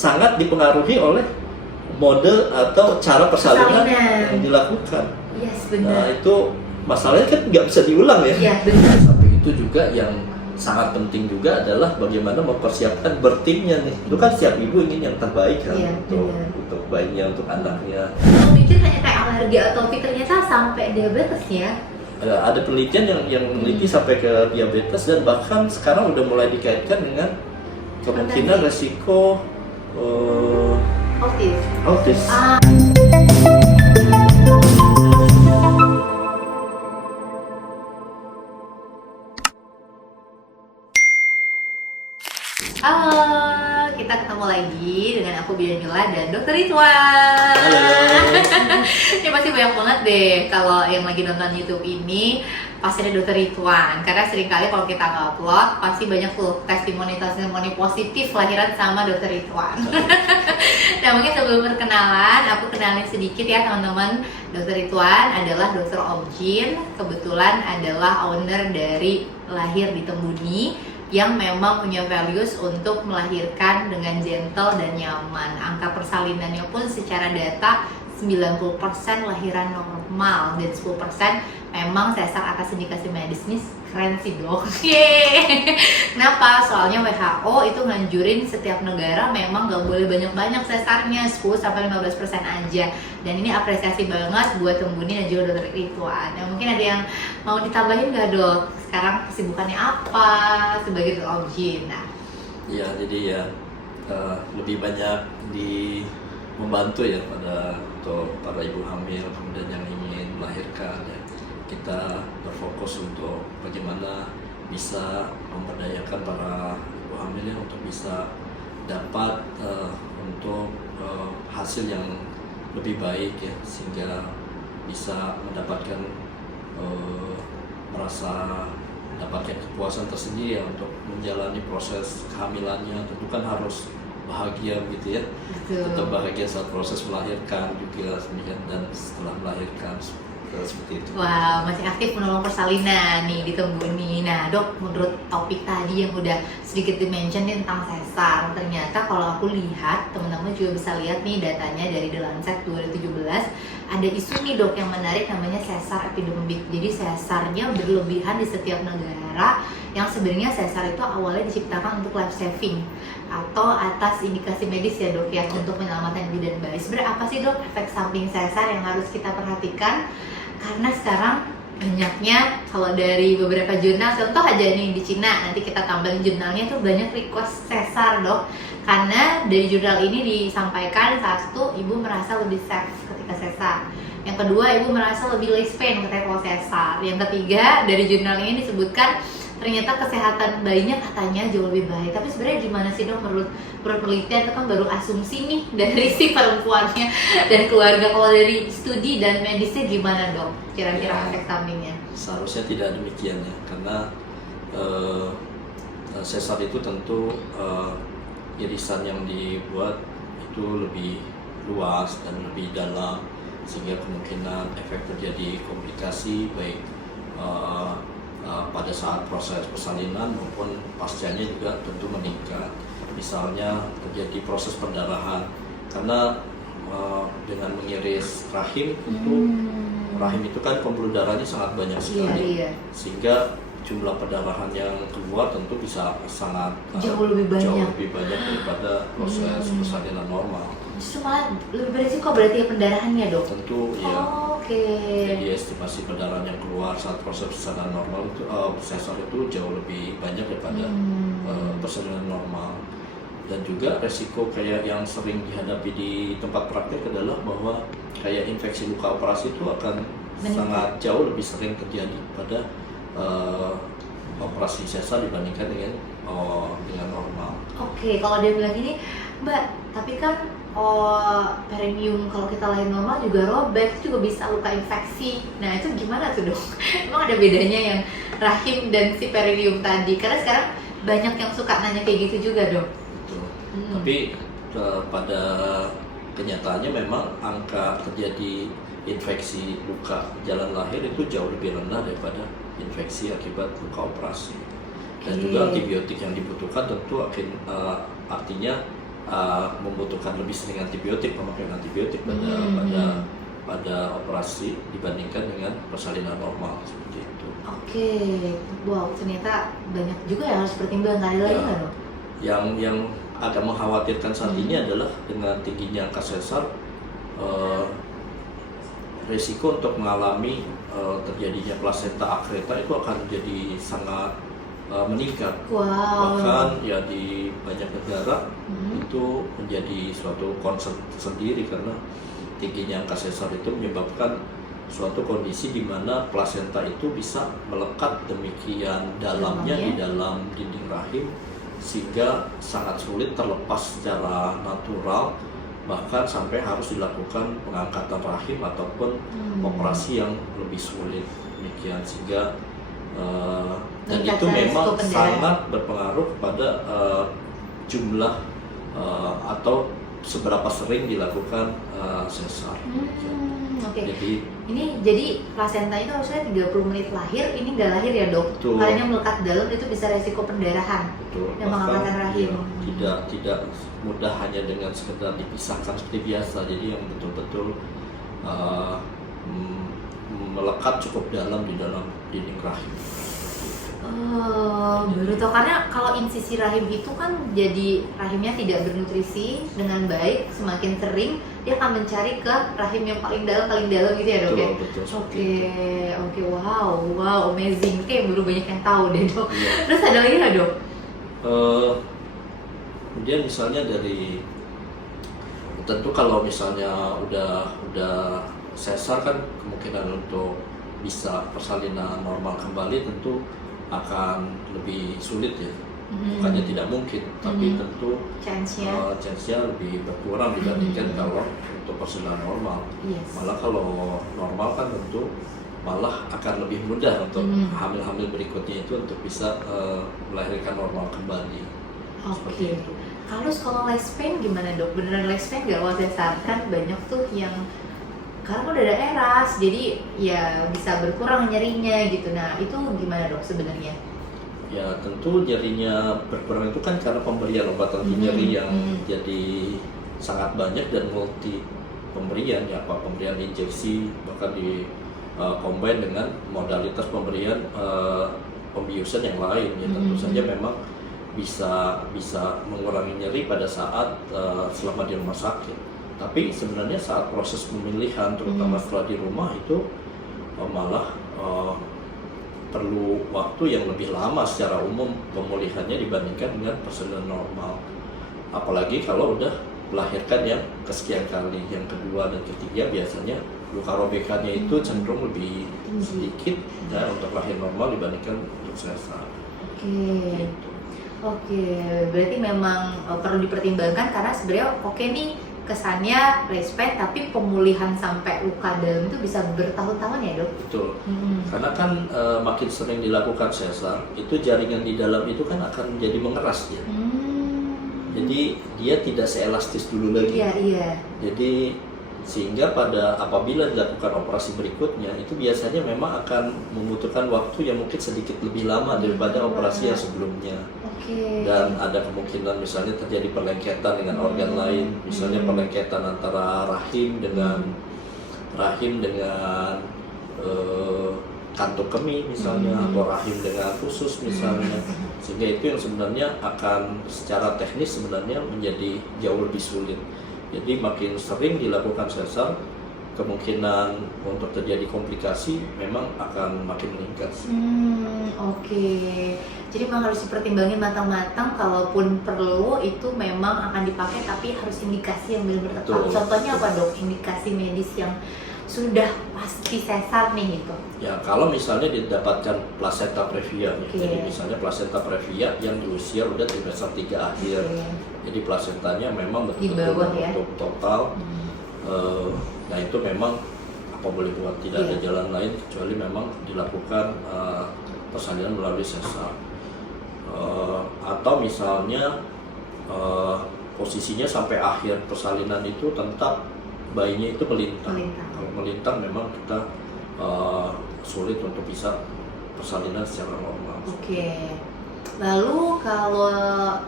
sangat dipengaruhi oleh mode atau cara persalinan yang dilakukan. Yes, benar. Nah itu masalahnya kan nggak bisa diulang ya. Iya, benar. Samping itu juga yang sangat penting juga adalah bagaimana mempersiapkan birthing-nya nih. Itu kan setiap ibu ingin yang terbaik kan, Iya, untuk bayinya, untuk anaknya. Aku pikir hanya kayak alergi atau ternyata sampai diabetes ya. Ada penelitian yang meneliti sampai ke diabetes, dan bahkan sekarang udah mulai dikaitkan dengan kemungkinan resiko autis. Halo, kita ketemu lagi dengan aku Bianila dan Dokter Ridwan. Ini pasti banyak banget deh kalau yang lagi nonton YouTube ini pasti ada Dokter Ridwan. Karena seringkali kalau kita nge-upload pasti banyak tuh testimoni positif lahiran sama Dokter Ridwan. Nah mungkin sebelum perkenalan, aku kenalin sedikit ya teman-teman. Dokter Ridwan adalah dokter Objin, kebetulan adalah owner dari Lahir di Tembuni, yang memang punya values untuk melahirkan dengan gentle dan nyaman. Angka persalinannya pun secara data 90% lahiran normal dan 10% memang sesar atas indikasi medis. Ini keren sih dok. Kenapa? Soalnya WHO itu nganjurin setiap negara memang gak boleh banyak-banyak sesarnya, 10-15% aja. Dan ini apresiasi banget buat Tembuni dan juga Dokter Ridwan. Nah, mungkin ada yang mau ditambahin gak dok? Sekarang kesibukannya apa sebagai dokter Objin? Nah, ya jadi ya lebih banyak membantu ya untuk para ibu hamil kemudian yang ingin melahirkan ya. Kita berfokus untuk bagaimana bisa memberdayakan para ibu hamil ya, untuk bisa dapat untuk hasil yang lebih baik ya, sehingga bisa mendapatkan merasa mendapatkan kepuasan tersendiri ya, untuk menjalani proses kehamilannya. Tentu kan harus bahagia gitu ya. betul. Tetap bahagia saat proses melahirkan juga dan setelah melahirkan seperti itu. Wah, masih aktif menolong persalinan nih di Tembuni. Nah dok, menurut topik tadi yang udah sedikit dimention tentang sesar, ternyata kalau aku lihat, teman-teman juga bisa lihat nih datanya dari The Lancet 2017, ada isu nih dok yang menarik namanya sesar epidemik. Jadi sesarnya berlebihan di setiap negara, yang sebenarnya sesar itu awalnya diciptakan untuk life saving atau atas indikasi medis ya dok ya, untuk menyelamatkan ibu dan bayi. Sebenarnya apa sih dok efek samping sesar yang harus kita perhatikan? Karena sekarang banyaknya, kalau dari beberapa jurnal, contoh aja nih di Cina, nanti kita tambahin jurnalnya tuh banyak request sesar dok. Karena dari jurnal ini disampaikan, satu, ibu merasa lebih safe ketika sesar. Yang kedua, ibu merasa lebih less pain ketika kalau sesar. Yang ketiga, dari jurnal ini disebutkan ternyata kesehatan bayinya katanya jauh lebih baik. Tapi sebenarnya gimana sih dok menurut penelitian? Itu kan baru asumsi nih dari si perempuannya dan keluarga. Kalau dari studi dan medisnya gimana dok? Kira-kira efek sampingnya? Seharusnya tidak demikian ya, karena sesar itu tentu irisan yang dibuat itu lebih luas dan lebih dalam, sehingga kemungkinan efek terjadi komplikasi baik pada saat proses persalinan maupun pascanya juga tentu meningkat. Misalnya terjadi proses perdarahan, karena dengan mengiris rahim tentu rahim itu kan pembuluh darahnya sangat banyak sekali, sehingga jumlah perdarahan yang keluar tentu bisa sangat jauh lebih banyak daripada proses persalinan normal. Justru malah lebih beresiko berarti ya pendarahannya dok? Tentu ya. Okay. Jadi estimasi perdarahan yang keluar saat proses persalinan normal itu sesar itu jauh lebih banyak daripada persalinan normal. Dan juga resiko kayak yang sering dihadapi di tempat praktek adalah bahwa kayak infeksi luka operasi itu akan sangat jauh lebih sering terjadi pada operasi sesar dibandingkan dengan normal. Oke, kalau dia bilang gini, Mbak, tapi kan perineum kalau kita lahir normal juga robek, itu juga bisa luka infeksi. Nah itu gimana tuh dok? Emang ada bedanya yang rahim dan si perineum tadi? Karena sekarang banyak yang suka nanya kayak gitu juga dok. Betul. Tapi pada kenyataannya memang angka terjadi infeksi luka jalan lahir itu jauh lebih rendah daripada infeksi akibat luka operasi. Dan juga antibiotik yang dibutuhkan tentu artinya membutuhkan lebih sering antibiotik, pemakaian antibiotik pada operasi dibandingkan dengan persalinan normal seperti itu. Oke, wow, ternyata banyak juga yang harus pertimbangkan. Ada lagi nggak dok? Yang agak mengkhawatirkan saat ini adalah dengan tingginya angka sesar, resiko untuk mengalami terjadinya plasenta akreta itu akan jadi sangat meningkat. Wow. Bahkan ya di banyak negara itu menjadi suatu concern sendiri karena tingginya angka sesar itu menyebabkan suatu kondisi di mana plasenta itu bisa melekat demikian dalamnya di dalam dinding rahim sehingga sangat sulit terlepas secara natural, bahkan sampai harus dilakukan pengangkatan rahim ataupun operasi yang lebih sulit demikian, sehingga dan itu memang sangat berpengaruh pada jumlah atau seberapa sering dilakukan sesar. Oke. Jadi plasenta itu harusnya 30 menit lahir, ini nggak lahir ya dok? Betul. Karena melekat dalam itu bisa resiko pendarahan. Betul. Dan mengangkatan rahim. Ya, tidak mudah hanya dengan sekedar dipisahkan seperti biasa. Jadi yang betul-betul melekat cukup dalam di dalam dinding rahim. Baru tau, karena kalau insisi rahim itu kan jadi rahimnya tidak bernutrisi dengan baik, semakin sering dia akan mencari ke rahim yang paling dalam gitu ya dok ya? Betul. Oke, wow, amazing. Kayak baru banyak yang tahu deh dok. Iya. Terus ada lagi nggak dok? Kemudian misalnya dari, tentu kalau misalnya udah sesar kan kemungkinan untuk bisa persalinan normal kembali tentu akan lebih sulit ya. Bukannya tidak mungkin, tapi tentu chance-nya lebih berkurang dibandingkan kalau untuk persalinan normal. Yes. Malah kalau normal kan tentu malah akan lebih mudah untuk hamil-hamil berikutnya itu untuk bisa melahirkan normal kembali. Oke. Kalau lifespan gimana dok? Beneran lifespan nggak kalau sesar? Kan banyak tuh yang karena udah ada eras, jadi ya bisa berkurang nyerinya gitu. Nah itu gimana dok sebenarnya? Ya tentu nyerinya berkurang itu kan karena pemberian obat anti nyeri yang jadi sangat banyak dan multi pemberian, ya pemberian injeksi bahkan di combine dengan modalitas pemberian pembiusan yang lain ya tentu saja memang bisa mengurangi nyeri pada saat selama di rumah sakit. Tapi sebenarnya saat proses pemilihan terutama setelah di rumah itu malah perlu waktu yang lebih lama secara umum pemulihannya dibandingkan dengan persalinan normal. Apalagi kalau udah melahirkan yang kesekian kali, yang kedua dan ketiga biasanya luka robekannya itu cenderung lebih sedikit ya untuk lahir normal dibandingkan untuk sesar. Oke, berarti memang perlu dipertimbangkan karena sebenarnya nih kesannya lifespan, tapi pemulihan sampai luka dalam itu bisa bertahun-tahun ya dok? Betul, karena kan makin sering dilakukan sesar, itu jaringan di dalam itu kan akan menjadi mengeras ya. Jadi dia tidak seelastis dulu lagi. Iya. Jadi sehingga apabila dilakukan operasi berikutnya itu biasanya memang akan membutuhkan waktu yang mungkin sedikit lebih lama daripada operasi yang sebelumnya. Dan ada kemungkinan misalnya terjadi perlengketan dengan organ lain, misalnya perlengketan antara rahim dengan kantung kemih misalnya, atau rahim dengan usus misalnya, sehingga itu yang sebenarnya akan secara teknis sebenarnya menjadi jauh lebih sulit. Jadi makin sering dilakukan sesar, kemungkinan untuk terjadi komplikasi memang akan makin meningkat. Jadi memang harus dipertimbangin matang-matang, kalaupun perlu itu memang akan dipakai, tapi harus indikasi yang benar-benar tepat. Contohnya apa dok? Indikasi medis yang sudah pasti sesar nih gitu. Ya kalau misalnya didapatkan placenta previa, jadi misalnya placenta previa yang di usia udah trimester 3 akhir, jadi placentanya memang betul-betul untuk total. Nah itu memang apa boleh buat, tidak ada jalan lain kecuali memang dilakukan persalinan melalui sesar. Atau misalnya posisinya sampai akhir persalinan itu tetap bayinya itu melintang. Kalau melintang memang kita sulit untuk bisa persalinan secara normal. Lalu kalau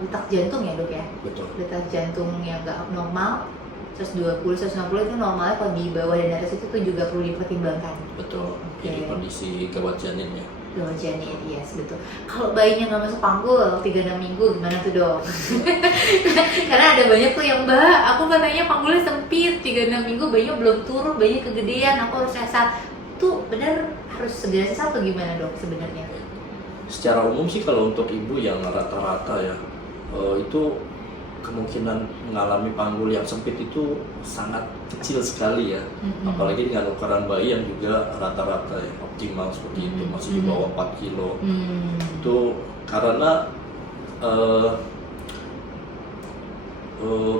detak jantung ya dok ya, Betul. detak jantung yang nggak abnormal 120, 160 itu normalnya, kalau di bawah dan atas itu tuh juga perlu dipertimbangkan. Betul. Oke. Jadi kondisi gawat janinnya. Gawat janin, yes betul. Kalau bayinya nggak masuk panggul 3-6 minggu gimana tuh dok? Karena ada banyak tuh yang mbak, aku katanya panggulnya sempit 3-6 minggu bayinya belum turun, bayinya kegedean, aku harus sesar. Tuh benar harus segera sesar atau gimana dok sebenarnya? Secara umum sih kalau untuk ibu yang rata-rata ya, itu kemungkinan mengalami panggul yang sempit itu sangat kecil sekali ya. Apalagi dengan ukuran bayi yang juga rata-rata ya, optimal seperti itu, masih di bawah 4 kilo. Itu karena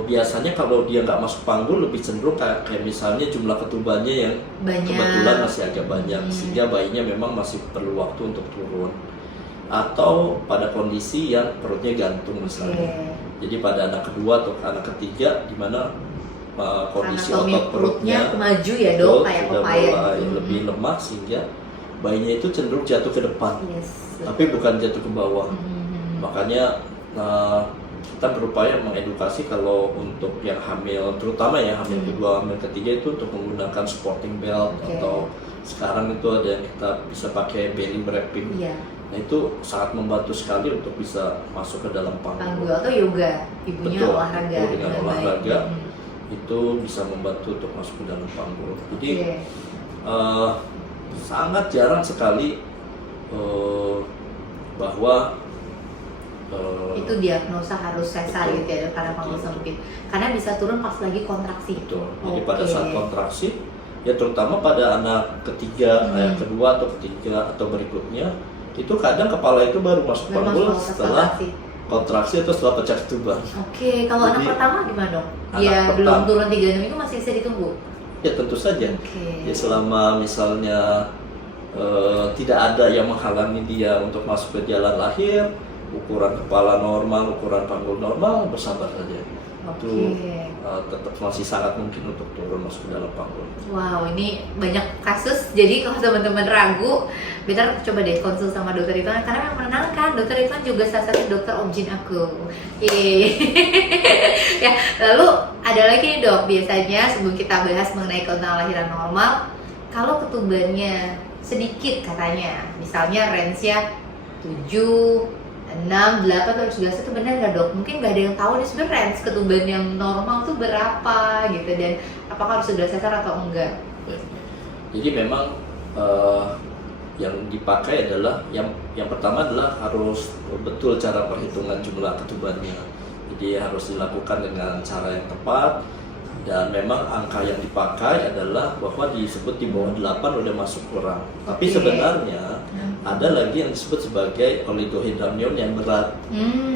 biasanya kalau dia nggak masuk panggul lebih cenderung kayak misalnya jumlah ketubannya yang Banyak. kebetulan masih agak banyak, sehingga bayinya memang masih perlu waktu untuk turun. Atau pada kondisi yang perutnya gantung misalnya. Jadi pada anak kedua atau anak ketiga di mana kondisi Anatomi otot perutnya maju ya dok, kayak sudah pepaya. mulai lebih lemah sehingga bayinya itu cenderung jatuh ke depan, Yes. tapi bukan jatuh ke bawah. Makanya kita berupaya mengedukasi kalau untuk yang hamil, terutama ya hamil kedua, hamil ketiga itu untuk menggunakan supporting belt atau sekarang itu ada yang kita bisa pakai belly wrapping. Nah itu sangat membantu sekali untuk bisa masuk ke dalam panggul. Atau yoga, ibunya Betul, olahraga. itu dengan olahraga itu bisa membantu untuk masuk ke dalam panggul. Jadi sangat jarang sekali bahwa itu diagnosa harus sesar gitu ya dok, karena panggul sempit. Karena bisa turun pas lagi kontraksi. Betul. Jadi pada saat kontraksi, ya terutama pada anak ketiga, yang kedua atau ketiga atau berikutnya, itu kadang kepala itu baru masuk panggul setelah kontraksi atau setelah pecah ketuban. Oke, kalau anak pertama gimana dong? Dia belum turun 3 minggu masih bisa ditunggu? Ya tentu saja. Ya selama misalnya tidak ada yang menghalangi dia untuk masuk ke jalan lahir, ukuran kepala normal, ukuran panggul normal, bersabar saja. Itu tetap masih sangat mungkin untuk turun masuk ke dalam panggul. Wow, ini banyak kasus. Jadi kalau teman-teman ragu, better coba deh konsul sama dokter Ridwan, karena yang menenangkan. Dokter Ridwan juga salah satu dokter objin aku. Ya, lalu ada lagi nih dok, biasanya sebelum kita bahas mengenai keuntungan lahiran normal, kalau ketubannya sedikit katanya, misalnya range-nya 7, 6, 8 atau 11 itu benar nggak dok? Mungkin nggak ada yang tahu nih sebenarnya range ketuban yang normal tuh berapa gitu, dan apakah harus sudah sesar atau enggak? Jadi memang yang dipakai adalah yang pertama adalah harus betul cara perhitungan jumlah ketubannya. Jadi harus dilakukan dengan cara yang tepat, dan memang angka yang dipakai adalah bahwa disebut di bawah 8 udah masuk kurang. Tapi sebenarnya ada lagi yang disebut sebagai oligohydramnion yang berat.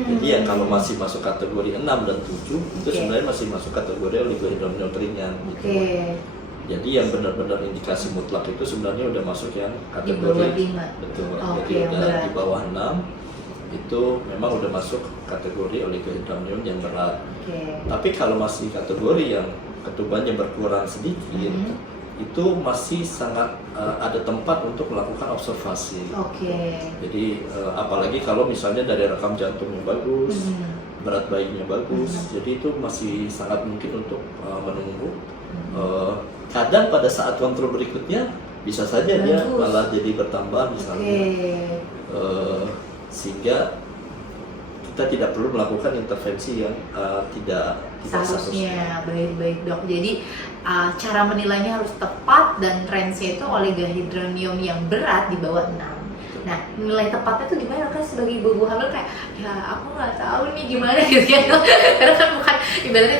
Jadi yang kalau masih masuk kategori 6 dan 7 itu sebenarnya masih masuk kategori oligohydramnion ringan gitu. Jadi yang benar-benar indikasi mutlak itu sebenarnya udah masuk yang kategori di bawah 5. Betul. Jadi udah di bawah 6 itu memang udah masuk kategori oligohydramnion yang berat. Tapi kalau masih kategori yang ketubannya berkurang sedikit, itu masih sangat ada tempat untuk melakukan observasi. Jadi apalagi kalau misalnya dari rekam jantungnya bagus, berat bayinya bagus, jadi itu masih sangat mungkin untuk menunggu. Kadang pada saat kontrol berikutnya bisa saja dia malah jadi bertambah misalnya, sehingga kita tidak perlu melakukan intervensi yang tidak seharusnya. Baik dok, jadi cara menilainya harus tepat, dan range-nya itu oligohydramnion yang berat di bawah 6. Nah, nilai tepatnya tuh gimana kan sebagai ibu hamil, kayak ya aku nggak tahu nih gimana gitu ya, karena kan bukan ibaratnya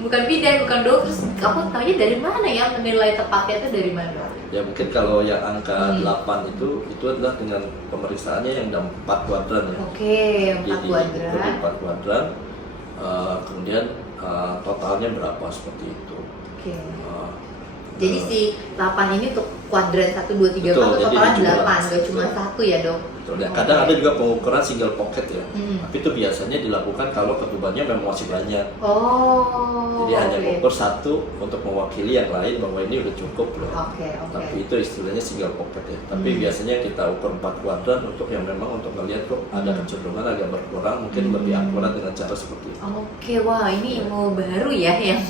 bukan bidan, bukan dokter, terus aku taunya dari mana ya menilai tepatnya itu dari mana? Ya mungkin kalau yang angka 8 itu adalah dengan pemeriksaannya yang ada 4 kuadran ya. 4 kuadran. Jadi 4 kuadran, kemudian totalnya berapa seperti itu. Jadi si 8 ini untuk kuadran 1, 2, 3, 4 betul, totalnya jadi 8, gak cuma 1 ya dok? Betul ya. Kadang ada juga pengukuran single pocket ya. Tapi itu biasanya dilakukan kalau ketubannya memang masih banyak. Oh. Jadi hanya mengukur satu untuk mewakili yang lain bahwa ini udah cukup loh. Tapi itu istilahnya single pocket ya. Tapi biasanya kita ukur 4 kuadran untuk yang memang untuk melihat kok ada kecenderungan agak berkurang, mungkin lebih akurat dengan cara seperti itu. Oke, wah ini ilmu baru ya yang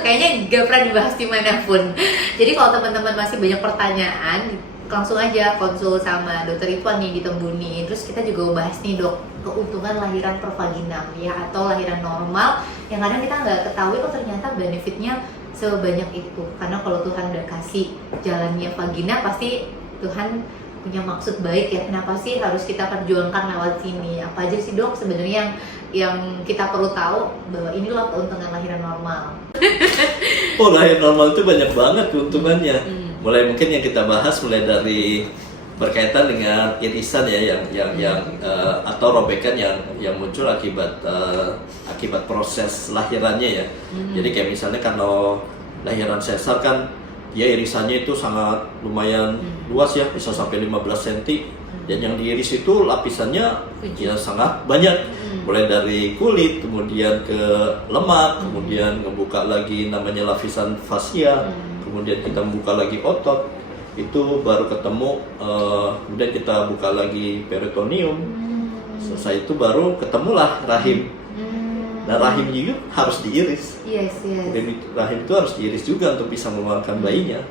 kayaknya gak pernah dibahas dimanapun. Jadi kalau teman-teman masih banyak pertanyaan, langsung aja konsul sama Dokter Ipuan nih di Tembuni. Terus kita juga bahas nih dok, keuntungan lahiran per vaginam ya, atau lahiran normal yang kadang kita nggak ketahui oh ternyata benefitnya sebanyak itu. Karena kalau Tuhan udah kasih jalannya vagina, pasti Tuhan punya maksud baik ya. Kenapa sih harus kita perjuangkan lewat sini? Apa aja sih dok sebenarnya yang kita perlu tahu bahwa inilah keuntungan lahiran normal? Oh, lahiran normal itu banyak banget keuntungannya. Mulai mungkin yang kita bahas mulai dari berkaitan dengan irisan ya yang atau robekan yang muncul akibat proses lahirannya ya. Jadi kayak misalnya kalau lahiran sesar kan ya irisannya itu sangat lumayan luas ya, bisa sampai 15 cm. Dan yang diiris itu lapisannya ya sangat banyak. Mulai dari kulit, kemudian ke lemak, kemudian ngebuka lagi namanya lapisan fasia, kemudian kita membuka lagi otot, itu baru ketemu, kemudian kita buka lagi peritoneum, selesai itu baru ketemulah rahim. Nah rahim juga harus diiris. Rahim itu harus diiris juga untuk bisa mengeluarkan bayinya.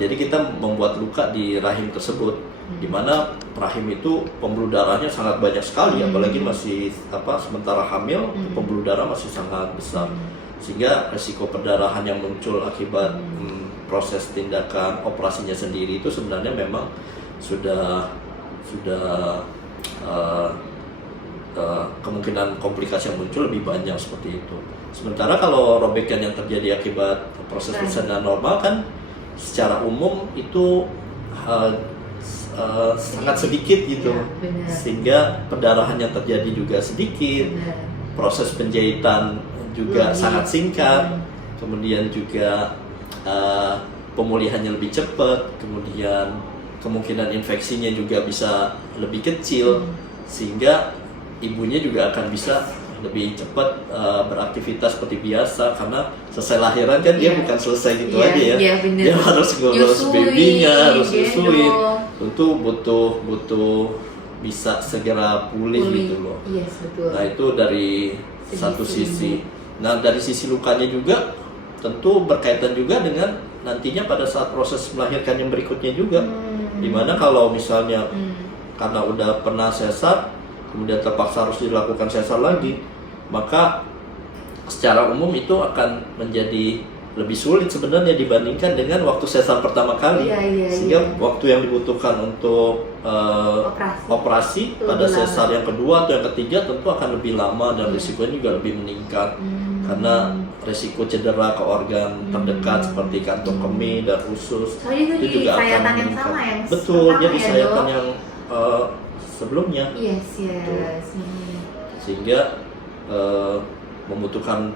Jadi kita membuat luka di rahim tersebut, di mana rahim itu pembuluh darahnya sangat banyak sekali, apalagi masih sementara hamil, pembuluh darah masih sangat besar. Sehingga resiko perdarahan yang muncul akibat proses tindakan operasinya sendiri itu sebenarnya memang sudah kemungkinan komplikasi yang muncul lebih banyak seperti itu. Sementara kalau robekan yang terjadi akibat proses persalinan normal kan secara umum itu sangat sedikit gitu, sehingga perdarahan yang terjadi juga sedikit, proses penjahitan juga sangat singkat, kemudian juga pemulihannya lebih cepat, kemudian kemungkinan infeksinya juga bisa lebih kecil, sehingga ibunya juga akan bisa lebih cepat beraktivitas seperti biasa, karena selesai lahiran kan dia bukan selesai gitu aja ya, dia harus ngurus babynya, harus nyusuin, tentu butuh bisa segera pulih gitu loh. Nah itu dari satu sisi. Nah dari sisi lukanya juga tentu berkaitan juga dengan nantinya pada saat proses melahirkan yang berikutnya juga, dimana kalau misalnya karena udah pernah sesar kemudian terpaksa harus dilakukan sesar lagi, maka secara umum itu akan menjadi lebih sulit sebenarnya dibandingkan dengan waktu sesar pertama kali. Sehingga waktu yang dibutuhkan untuk operasi pada sesar yang kedua atau yang ketiga tentu akan lebih lama dan risikonya juga lebih meningkat, karena risiko cedera ke organ terdekat seperti kantong kemih dan usus itu juga akan meningkat. Betul, jadi sayatan yang sebelumnya. Sehingga membutuhkan,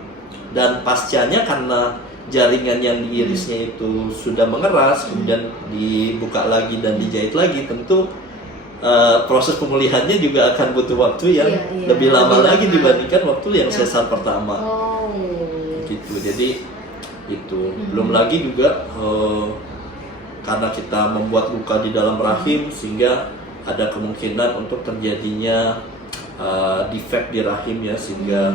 dan pascanya karena jaringan yang diirisnya itu sudah mengeras, kemudian dibuka lagi dan dijahit lagi, tentu proses pemulihannya juga akan butuh waktu yang lebih lama lagi dibandingkan waktu yang sesar pertama. Gitu. Jadi itu belum lagi juga karena kita membuat luka di dalam rahim, sehingga ada kemungkinan untuk terjadinya defect di rahim ya, sehingga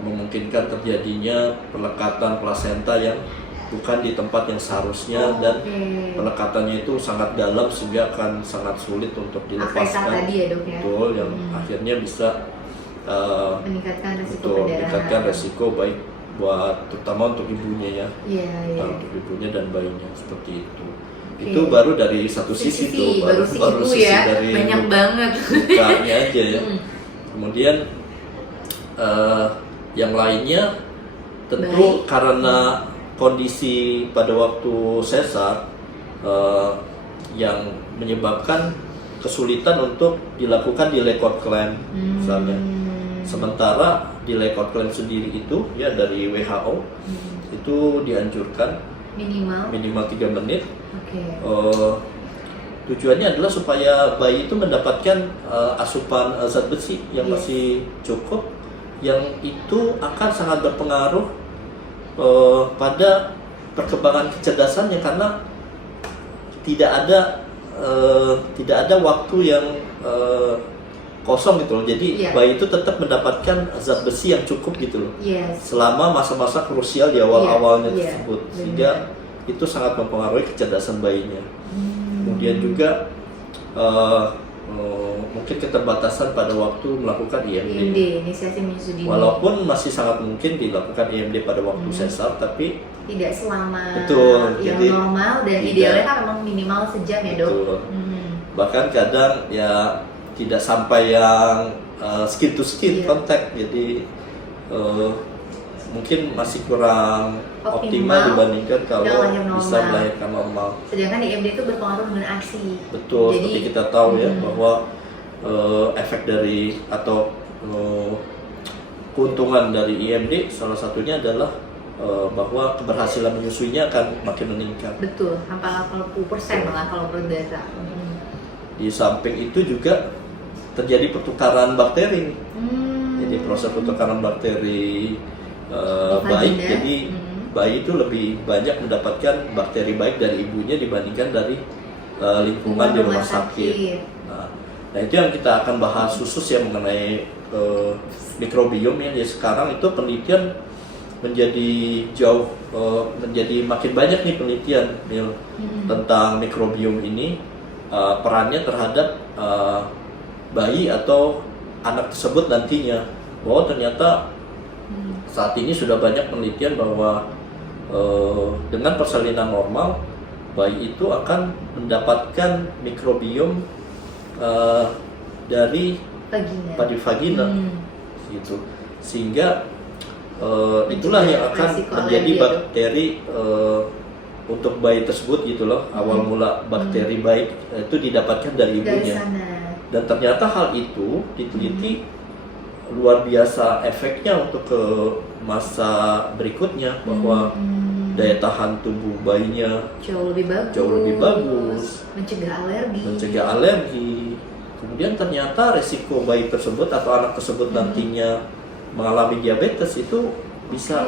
memungkinkan terjadinya pelekatan plasenta yang bukan di tempat yang seharusnya, dan pelekatannya itu sangat dalam sehingga akan sangat sulit untuk dilepaskan. Tadi ya dok ya? Betul, yang akhirnya bisa meningkatkan resiko baik buat terutama untuk ibunya ya, untuk ibunya dan bayinya seperti itu. Itu baru dari satu sisi tuh, baru sisi ya, dari banyak banget lukanya aja ya. Kemudian yang lainnya tentu karena kondisi pada waktu sesar yang menyebabkan kesulitan untuk dilakukan delay cord clamp misalnya. Sementara delay cord clamp sendiri itu ya dari WHO itu dianjurkan Minimal. 3 menit. Oke. Tujuannya adalah supaya bayi itu mendapatkan asupan zat besi yang masih cukup, yang itu akan sangat berpengaruh pada perkembangan kecerdasannya, karena tidak ada waktu yang kosong gitu loh. Jadi bayi itu tetap mendapatkan zat besi yang cukup gitu loh, selama masa-masa krusial di awal-awalnya tersebut, sehingga itu sangat mempengaruhi kecerdasan bayinya. Kemudian juga mungkin keterbatasan pada waktu melakukan IMD, inisiasi menyusui dini. Walaupun masih sangat mungkin dilakukan IMD pada waktu sesar, tapi tidak selama yang jadi normal, dan idealnya kan memang minimal sejam ya, Dok. Bahkan kadang ya tidak sampai yang skin to skin contact, jadi mungkin masih kurang optimal dibandingkan kalau bisa melahirkan normal. Sedangkan IMD itu berpengaruh dengan ASI. Betul, jadi, seperti kita tahu ya bahwa efek dari atau keuntungan dari IMD salah satunya adalah bahwa keberhasilan menyusuinya akan makin meningkat. Betul, sampai 80% malah kalau menurut data. Di samping itu juga terjadi pertukaran bakteri. Jadi proses pertukaran bakteri baik, jadi bayi itu lebih banyak mendapatkan bakteri baik dari ibunya dibandingkan dari lingkungan di rumah sakit. Nah itu yang kita akan bahas khusus ya mengenai mikrobiom ya. Sekarang itu penelitian menjadi makin banyak nih penelitian tentang mikrobiom ini, perannya terhadap bayi atau anak tersebut nantinya, bahwa ternyata saat ini sudah banyak penelitian bahwa dengan persalinan normal bayi itu akan mendapatkan mikrobiom dari vagina gitu, sehingga itulah yang akan menjadi bakteri untuk bayi tersebut gitu loh. Awal mula bakteri baik itu didapatkan dari ibunya, dan ternyata hal itu diteliti luar biasa efeknya untuk ke masa berikutnya, bahwa daya tahan tubuh bayinya jauh lebih bagus, mencegah alergi. Kemudian ternyata resiko bayi tersebut atau anak tersebut nantinya mengalami diabetes itu bisa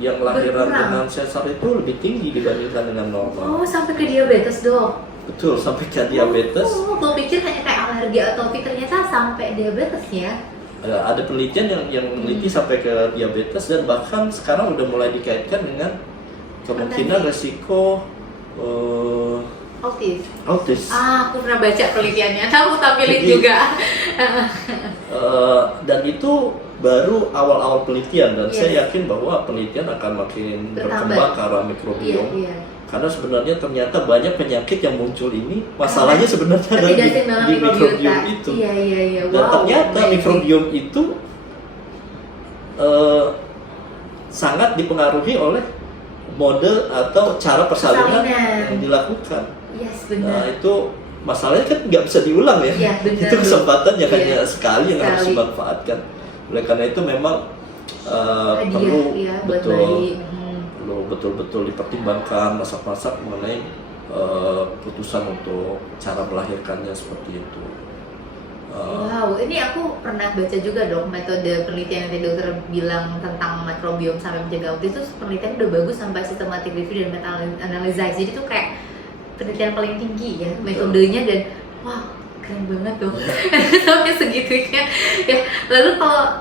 yang lahiran dengan sesar itu lebih tinggi dibandingkan dengan normal. Oh, sampai ke diabetes, Dok? Betul, sampai ke diabetes. Gue pikir hanya kayak alergi atau ternyata sampai diabetes ya. Ada penelitian yang meneliti sampai ke diabetes, dan bahkan sekarang udah mulai dikaitkan dengan kemungkinan resiko autis. Aku pernah baca penelitiannya, kamu tampilin juga. Dan itu baru awal-awal penelitian, dan saya yakin bahwa penelitian akan makin berkembang ke arah mikrobiom. Karena sebenarnya ternyata banyak penyakit yang muncul ini masalahnya sebenarnya di mikrobiom itu. Dan ternyata mikrobiom itu sangat dipengaruhi oleh mode atau cara persalinan yang dilakukan. Nah itu masalahnya kan nggak bisa diulang ya. Itu kesempatan yang hanya sekali yang harus dimanfaatkan. Oleh karena itu memang perlu betul-betul dipertimbangkan, masak-masak mengenai putusan untuk cara melahirkannya seperti itu. Wow, ini aku pernah baca juga dong metode penelitian yang tadi dokter bilang tentang mikrobiom sampai mencegah autis, itu penelitian udah bagus sampai systematic review dan meta analysis. Jadi tuh kayak penelitian paling tinggi ya metodenya, dan wah keren banget dong sampai segitunya ya. Lalu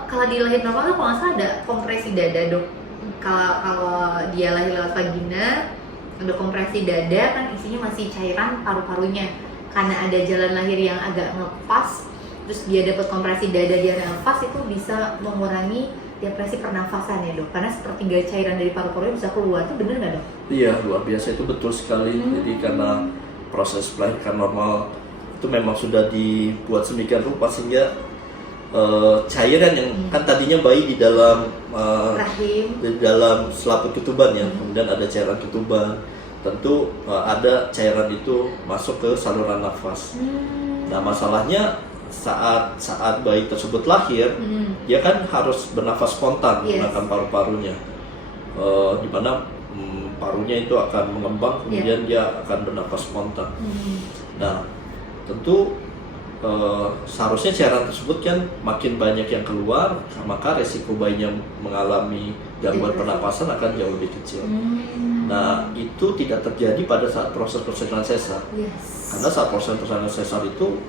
kalau di lahir normal tuh kalau nggak salah ada kompresi dada, Dok. Kalau dia lahir lewat vagina, ada kompresi dada, kan isinya masih cairan paru-parunya. Karena ada jalan lahir yang agak ngepas, terus dia dapat kompresi dada dia nafas, itu bisa mengurangi depresi pernafasan ya, Dok. Karena sepertiga cairan dari paru-parunya bisa keluar, itu bener nggak, Dok? Iya, luar biasa, itu betul sekali. Jadi karena proses melahirkan normal itu memang sudah dibuat sedemikian rupa sehingga cairan yang kan tadinya bayi di dalam rahim, di dalam selaput ketuban ya, kemudian ada cairan ketuban, tentu ada cairan itu masuk ke saluran nafas. Nah masalahnya saat bayi tersebut lahir, dia kan harus bernafas spontan menggunakan paru-parunya, di mana parunya itu akan mengembang, kemudian dia akan bernapas spontan. Nah, tentu seharusnya cairan tersebut kan makin banyak yang keluar, maka resiko bayinya mengalami gangguan pernapasan akan jauh lebih kecil. Nah, itu tidak terjadi pada saat proses persalinan sesar. Karena saat proses persalinan sesar itu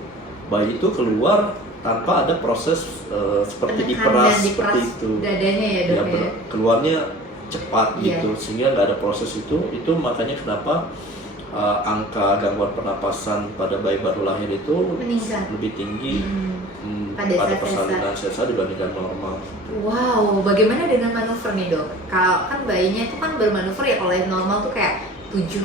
bayi itu keluar tanpa ada proses seperti diperas seperti itu. Dadanya ya dok ya. Keluarnya cepat gitu, sehingga nggak ada proses itu. Itu makanya kenapa angka gangguan pernapasan pada bayi baru lahir itu meningkat, lebih tinggi pada persalinan sesar dibandingkan normal. Wow, bagaimana dengan manuver nih dok? Kalau kan bayinya itu kan bermanuver ya, kalau yang normal tuh kayak 7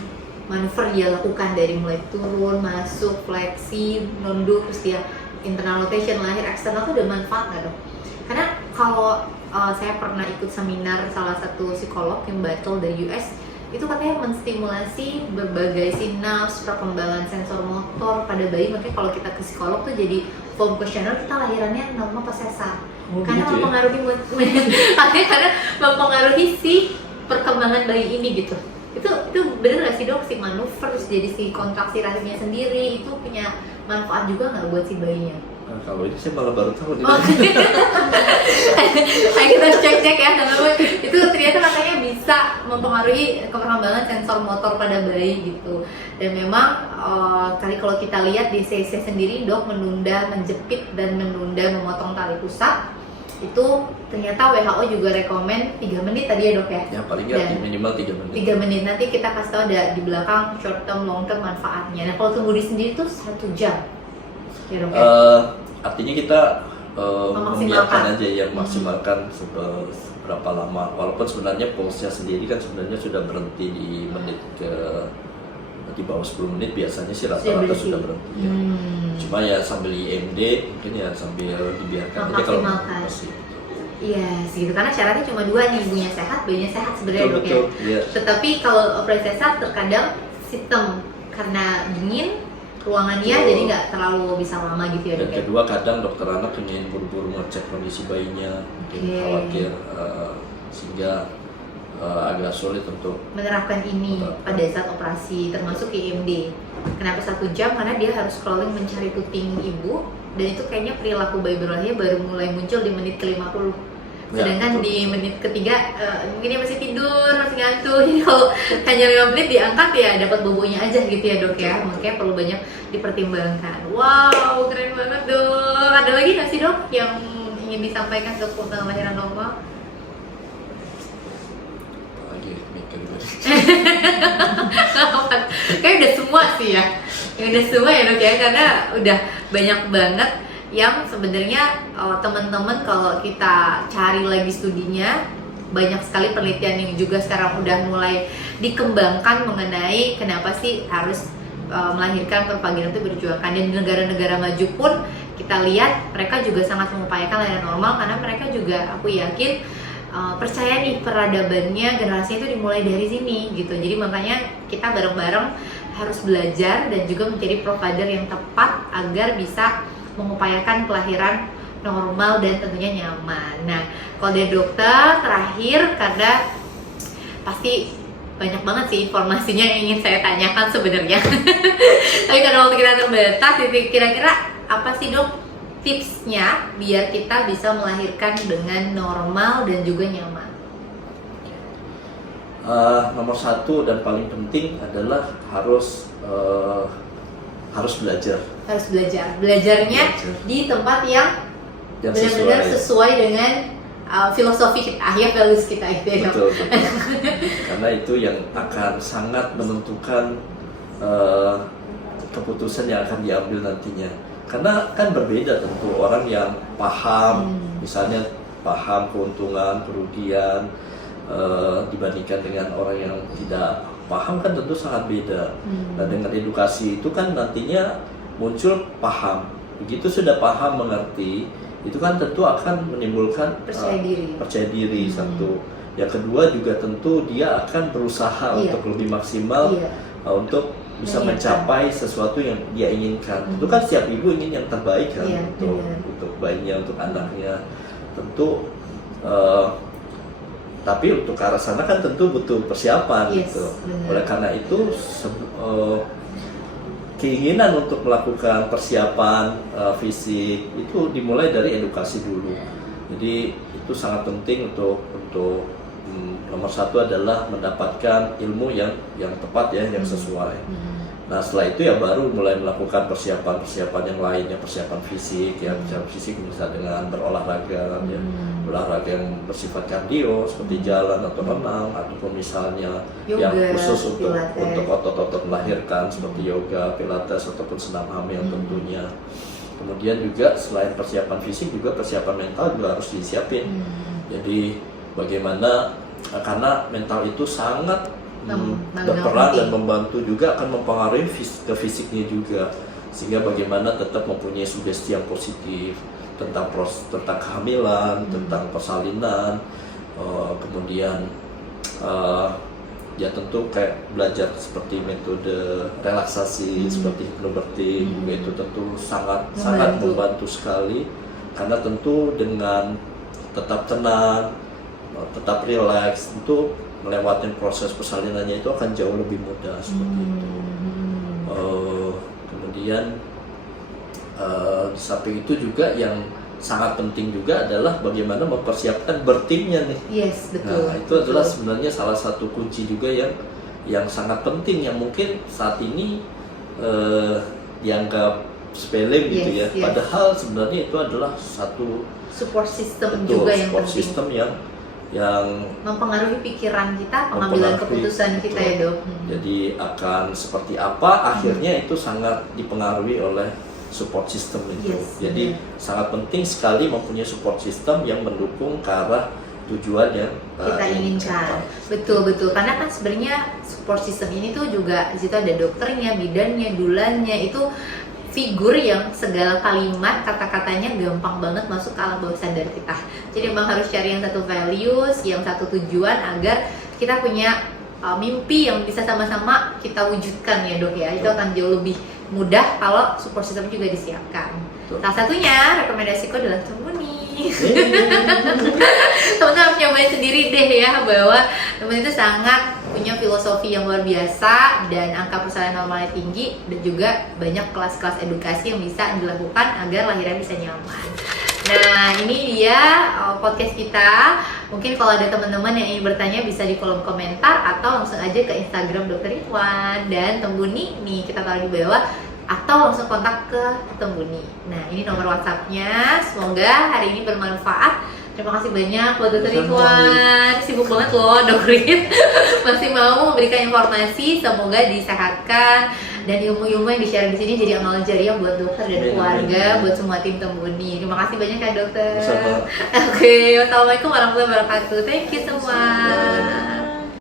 manuver dia lakukan dari mulai turun, masuk, fleksi, nunduk, terus dia internal rotation, lahir, eksternal tuh ada manfaat nggak dok? Karena kalau saya pernah ikut seminar salah satu psikolog yang battle dari US, itu katanya menstimulasi berbagai sinaps, perkembangan sensor motor pada bayi. Makanya kalau kita ke psikolog tuh jadi form kuesioner kita lahirannya normal pas sesar. Karena gitu mempengaruhi karena mempengaruhi si perkembangan bayi ini gitu. Itu bener nggak sih dok, si manuver terus jadi si kontraksi rahimnya sendiri itu punya manfaat juga nggak buat si bayinya? Nah, kalau itu saya malah baru tahu nih. Kayak kita cek ya, itu ternyata katanya bisa mempengaruhi perkembangan sensor motor pada bayi gitu. Dan memang kalau kita lihat di CC sendiri dok menunda, menjepit dan menunda memotong tali pusat itu ternyata WHO juga rekomen 3 menit tadi ya dok ya? Ya paling nggak minimal 3 menit. 3 menit, nanti kita kasih tahu ada di belakang short term, long term manfaatnya. Nah kalau tunggu di sendiri tuh 1 jam ya dok ya? Artinya kita membiarkan aja ya, maksimalkan seberapa lama. Walaupun sebenarnya pulse-nya sendiri kan sebenarnya sudah berhenti di menit di bawah 10 menit biasanya sih rata-rata sudah berhenti ya. Cuma ya sambil IMD mungkin ya sambil dibiarkan aja kalau masih. Iya segitu, karena syaratnya cuma 2 nih, ibunya sehat, bayinya sehat sebenarnya dok ya. Iya. Tetapi kalau operasi sesar terkadang sistem karena dingin ruangannya jadi nggak terlalu bisa lama gitu ya dok. Dan kedua kadang dokter anak ingin buru-buru ngecek kondisi bayinya, mungkin khawatir sehingga agak sulit untuk menerapkan ini pada saat operasi, termasuk IMD. Kenapa 1 jam? Karena dia harus scrolling mencari puting ibu, dan itu kayaknya perilaku bayi berlahir baru mulai muncul di menit ke-50. Sedangkan di menit ketiga mungkin dia masih tidur, masih ngantuk. Jadi kalau hanya 5 menit diangkat ya dapat bobonya aja gitu ya dok ya. Makanya perlu banyak dipertimbangkan. Wow, keren banget dok. Ada lagi nggak sih dok yang ingin disampaikan tentang lahiran normal? lagi mikir Kayak udah semua sih ya. Udah semua ya dok ya, karena udah banyak banget yang sebenarnya teman-teman kalau kita cari lagi studinya, banyak sekali penelitian yang juga sekarang udah mulai dikembangkan mengenai kenapa sih harus melahirkan perpaginan itu berjuangkan. Dan di negara-negara maju pun kita lihat mereka juga sangat mengupayakan lahiran normal, karena mereka juga aku yakin percaya nih peradabannya generasinya itu dimulai dari sini gitu. Jadi makanya kita bareng-bareng harus belajar dan juga menjadi provider yang tepat agar bisa mengupayakan kelahiran normal dan tentunya nyaman. Nah, kalau dari dokter terakhir, karena pasti banyak banget sih informasinya yang ingin saya tanyakan sebenarnya. Tapi karena waktu kita terbatas, kira-kira apa sih dok tipsnya biar kita bisa melahirkan dengan normal dan juga nyaman? Nomor 1 dan paling penting adalah harus belajar. Harus belajarnya di tempat yang benar-benar sesuai dengan filosofi kita, values kita itu ya. Betul. Karena itu yang akan sangat menentukan keputusan yang akan diambil nantinya. Karena kan berbeda tentu orang yang paham, misalnya paham keuntungan, kerugian dibandingkan dengan orang yang tidak paham, kan tentu sangat beda. Nah, dengan edukasi itu kan nantinya muncul paham. Begitu sudah paham, mengerti, itu kan tentu akan menimbulkan percaya diri satu. Yang kedua juga tentu dia akan berusaha untuk lebih maksimal untuk bisa mencapai sesuatu yang dia inginkan. Itu kan setiap ibu ingin yang terbaik kan untuk bayinya, untuk anaknya. Tentu tapi untuk ke arah sana kan tentu butuh persiapan Yes, gitu. benar. Oleh karena itu keinginan untuk melakukan persiapan fisik itu dimulai dari edukasi dulu. Jadi itu sangat penting untuk nomor satu adalah mendapatkan ilmu yang tepat ya, yang sesuai. Nah setelah itu ya baru mulai melakukan persiapan yang lainnya, persiapan fisik ya, persiapan fisik bisa dengan berolahraga ya, olahraga yang bersifat kardio seperti jalan atau renang, ataupun misalnya Yoga, yang khusus pilates. untuk otot-otot melahirkan seperti yoga, pilates ataupun senam hamil tentunya. Kemudian juga selain persiapan fisik juga persiapan mental juga harus disiapin. Jadi bagaimana, karena mental itu sangat berperan dan membantu juga akan mempengaruhi ke fisiknya juga, sehingga bagaimana tetap mempunyai sugesti yang positif tentang kehamilan, tentang persalinan, kemudian ya tentu kayak belajar seperti metode relaksasi seperti hypnobirthing juga itu tentu sangat membantu sekali, karena tentu dengan tetap tenang, tetap rileks, itu melewati proses persalinannya itu akan jauh lebih mudah seperti itu. Kemudian di samping itu juga yang sangat penting juga adalah bagaimana mempersiapkan bertimnya nih. Yes, betul. Nah itu adalah sebenarnya salah satu kunci juga yang sangat penting, yang mungkin saat ini dianggap sepele gitu ya. Yes. Padahal sebenarnya itu adalah satu Support system juga yang support penting. system yang Mempengaruhi pikiran kita, pengambilan keputusan kita ya dok. Jadi akan seperti apa akhirnya itu sangat dipengaruhi oleh support system itu. Yes, Jadi sangat penting sekali mempunyai support system yang mendukung ke arah tujuan yang kita inginkan. Betul. Karena kan sebenarnya support system ini tuh juga di situ ada dokternya, bidannya, dulannya, itu figur yang segala kalimat kata-katanya gampang banget masuk ke alam bawah sadar kita. Jadi memang harus cari yang satu values, yang satu tujuan agar kita punya mimpi yang bisa sama-sama kita wujudkan ya dok ya. Itu akan jauh lebih mudah kalau support system juga disiapkan. Salah satunya rekomendasiku adalah Tembuni. Teman-teman harus nyobain sendiri deh ya, bahwa teman itu sangat punya filosofi yang luar biasa dan angka persalinan normalnya tinggi, dan juga banyak kelas-kelas edukasi yang bisa dilakukan agar lahiran bisa nyaman. Nah ini dia podcast kita. Mungkin kalau ada teman-teman yang ingin bertanya bisa di kolom komentar atau langsung aja ke Instagram Dr. Ridwan dan Tembuni nih kita taruh di bawah, atau langsung kontak ke Tembuni. Nah ini nomor WhatsApp-nya. Semoga hari ini bermanfaat. Terima kasih banyak buat Dr. Ridwan. Sibuk banget loh Dr. Rid. Masih mau memberikan informasi. Semoga disehatkan dan ilmu-ilmu yang di-share di sini jadi amal jariah buat dokter dan keluarga, buat semua tim Tembuni. Terima kasih banyak ya dokter. Sama. Oke, wassalamualaikum warahmatullahi wabarakatuh. Thank you semua.